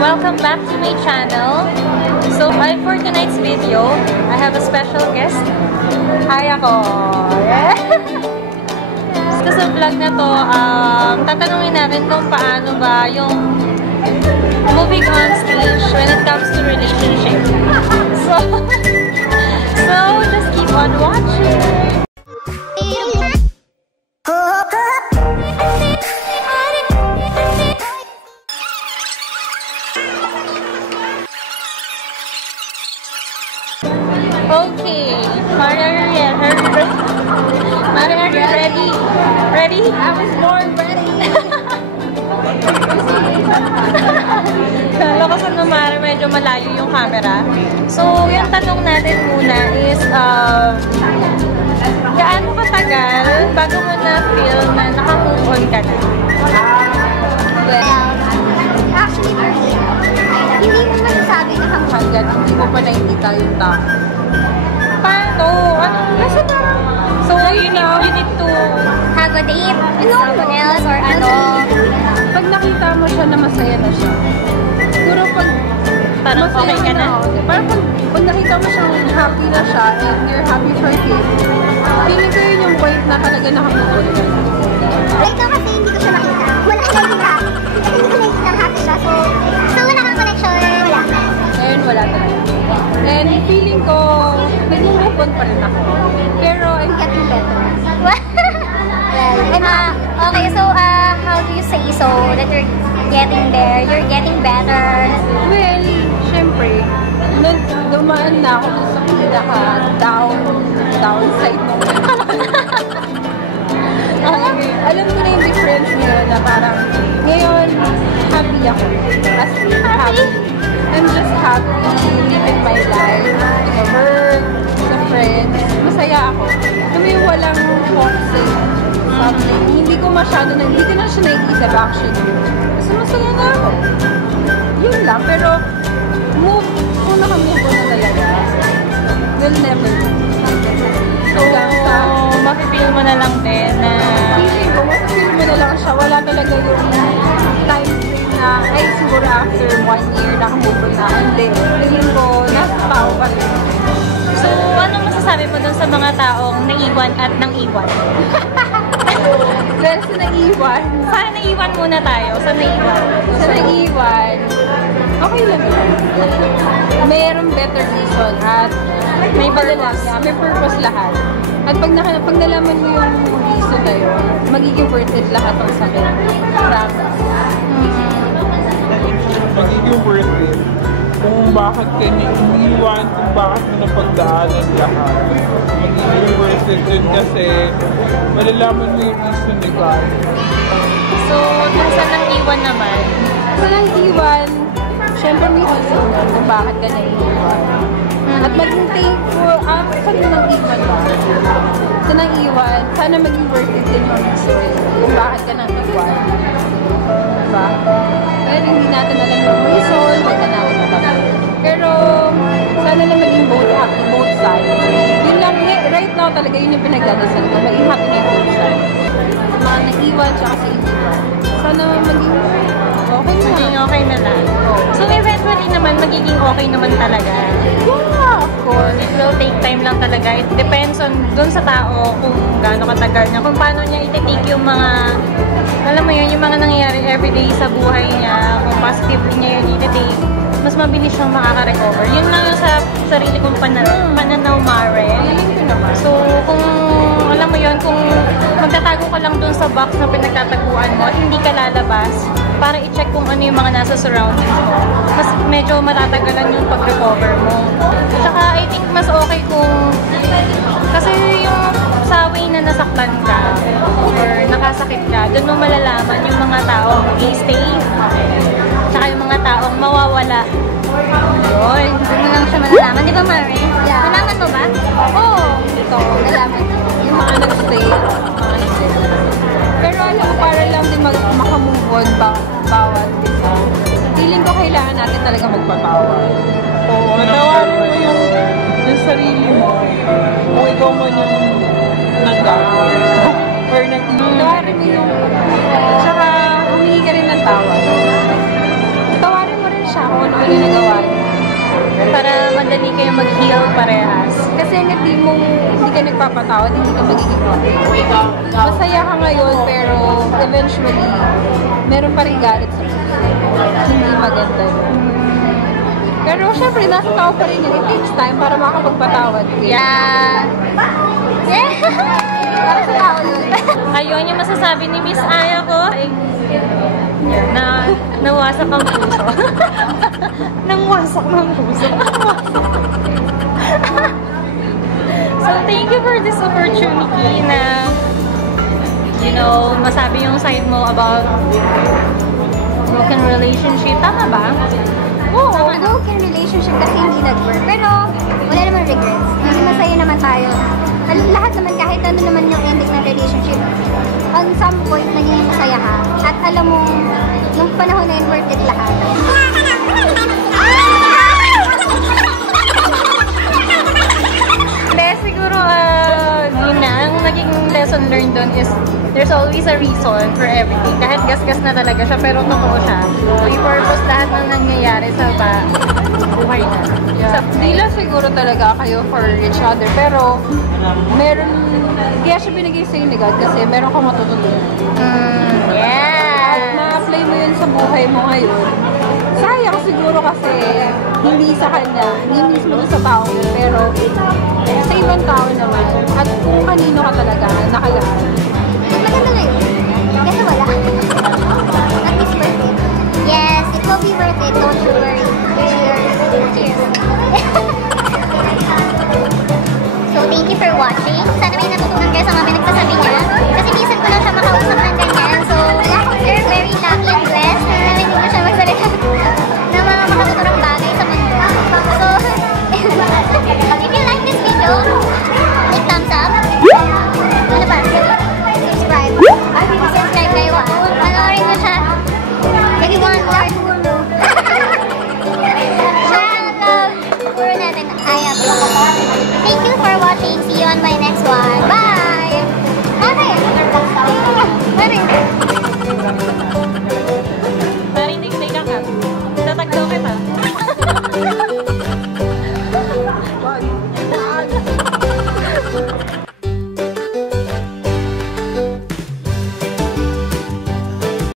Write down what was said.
Welcome back to my channel. So, for tonight's video, I have a special guest. Hi ako! So, sa vlog na to, tatanungin natin kung paano ba yung moving on stage when it comes to relationship. So, just keep on watching! Okay, Mari, are you ready? Ready? I was born ready. Kala ko sa Mari, medyo malayo yung camera. So, yung tanong natin muna is, gaano katagal bago mo na-feel na naka-move on ka na? Well, actually, hindi mo masasabi na Hanggang hindi mo pa nakikita yung tao. Paano? Kasi parang, so you need to have a date with someone else or ano. Pag nakita mo siya na masaya na siya, siguro pag parang okay ka na? Parang pag nakita mo siyang happy na siya and you're happy for him, feeling ko yun yung point na talaga nakapagod ka. Right now kasi hindi ko siya makita. Wala ka lang happy. Hindi ko nakikita happy siya. So wala kang connection. Wala. Ngayon wala talaga. And feeling ko, nag-move on pa rin ako. Pero I'm getting better. Okay, so how do you say so that you're getting there? You're getting better? Well, syempre, dumaan na ako sa pinaka-downside nung alam ko na yung difference ngayon na parang ngayon, happy ako. As in, happy. I'm just happy living my life. Sa work, sa friends. Masaya ako. Kami walang toxic something. Hindi ko masyado na, hindi ko na siya naiisip actually. Kasi masaya na ako. Yun lang. Pero, kung nakamove on na talaga, we'll never know. So, mapipil mo na lang din na feeling ko, mapipil mo na lang siya. Wala talaga yung time frame na, ay siguro after 1 year nakamove on na. Hindi. Feeling ko, nasa tao pa rin. So, ano masasabi mo dun sa mga taong naiwan at nang-iwan? Well, sa naiwan. Saan naiwan muna tayo? Sa naiwan? Sa naiwan, okay lang yun. Mayroong better reason at may purpose. May purpose lahat. At pag nalaman mo yung reason na yun, magiging worth it lahat ng sakit. Promise. Magiging worth it kung bakit ka iniwan, kung bakit mo napagdaanan lahat. Magiging worth it yun kasi malalaman mo yung reason ni God. So, kung sa nang-iwan naman? Sa nang-iwan, syempre may reason yun kung bakit ka nang-iwan. At maging thankful, sa nang-iwan ba? Sa nang-iwan, sana maging worth it din yung reason kung bakit ka nang-iwan. Diba? Pero hindi natin alam yung reason, wag na natin alam. Pero, sana na maging both sides. Yun lang, right now talaga yun yung pinagdadasal ko. Maging happy na yung both sides. Mga nang-iwan, tsaka sa iniwan. Sana maging okay na. Maging okay na lang. So, eventually naman, magiging okay naman talaga. Yeah, of course. It will take time lang talaga. It depends on dun sa tao kung gaano katagal niya, kung paano niya iti-take yung mga, alam mo yun, yung mga nangyayari everyday sa buhay niya, kung positively niya yun iti-take, mas mabilis siyang makaka-recover. Yun lang yung sa sarili kong pananaw, Mare. So, kung alam mo yun, kung magtatago ka lang dun sa box na pinagtataguan mo at hindi ka lalabas para i-check kung ano yung mga nasa surroundings mo, mas medyo matatagalan yung pag-recover mo. Tsaka, I think mas okay kung kasi yung sa way na nasaktan ka or nakasakit ka, dun mo malalaman yung mga taong stay, tsaka yung mga taong mawawala. Yun. Doon mo lang siya malalaman. Di ba, Mari? Yeah. Nalaman mo ba? Oo. Ito, nalaman ko. Yung mga nag-stay, mga hindi. Pero alam ko, para lang din makamove on bawat isa. Feeling ko kailangan natin talaga magpabawal. Oo, natawarin mo yung sarili mo. Kung ikaw man yung nag-gagawin. Or nag-iwan. Tawarin mo yung... Tsaka, humingi ka rin ng tawad. Tawarin mo rin siya. kayo mag-heal parehas. Kasi hindi ka nagpapatawad, hindi ka magiging okay. Masaya ka ngayon, pero eventually, meron pa rin galit sa puso. Hindi maganda yun. Pero syempre, nasa tao pa rin yun. It takes time para makapagpatawad. Yeah. Yeah. Para sa tao yun. Ayun yung masasabi ni Miss Aya ko. Na nawasak ang puso. Nangwasak ng puso. So, thank you for this opportunity na, you know, masabi yung side mo about broken relationship. Tama ba? Oo, broken relationship kasi hindi nag-work. Pero, wala naman regrets. Hindi masaya naman tayo. Lahat naman, kahit ano naman yung ending ng relationship, on some point, naging masaya ka. At alam mo, nung panahon na yun, worth it lahat. Hindi, siguro, yun na, ang naging lesson learned doon is there's always a reason for everything. Kahit gas-gas na talaga siya, pero totoo siya. May purpose lahat ng nangyayari sa buhay na. Yeah. Di lang siguro talaga kayo for each other, pero meron, kaya siya binigay sa'yo ni God kasi meron kang matututunan. Yeah! At ma-apply mo yun sa buhay mo ngayon. Sayang siguro kasi hindi sa kanya, hindi mismo sa tao, pero sa ibang tao naman. At kung kanino ka talaga nakalaan. Maganda ngayon. Kasi wala. At least worth it. Yes, it will be worth it.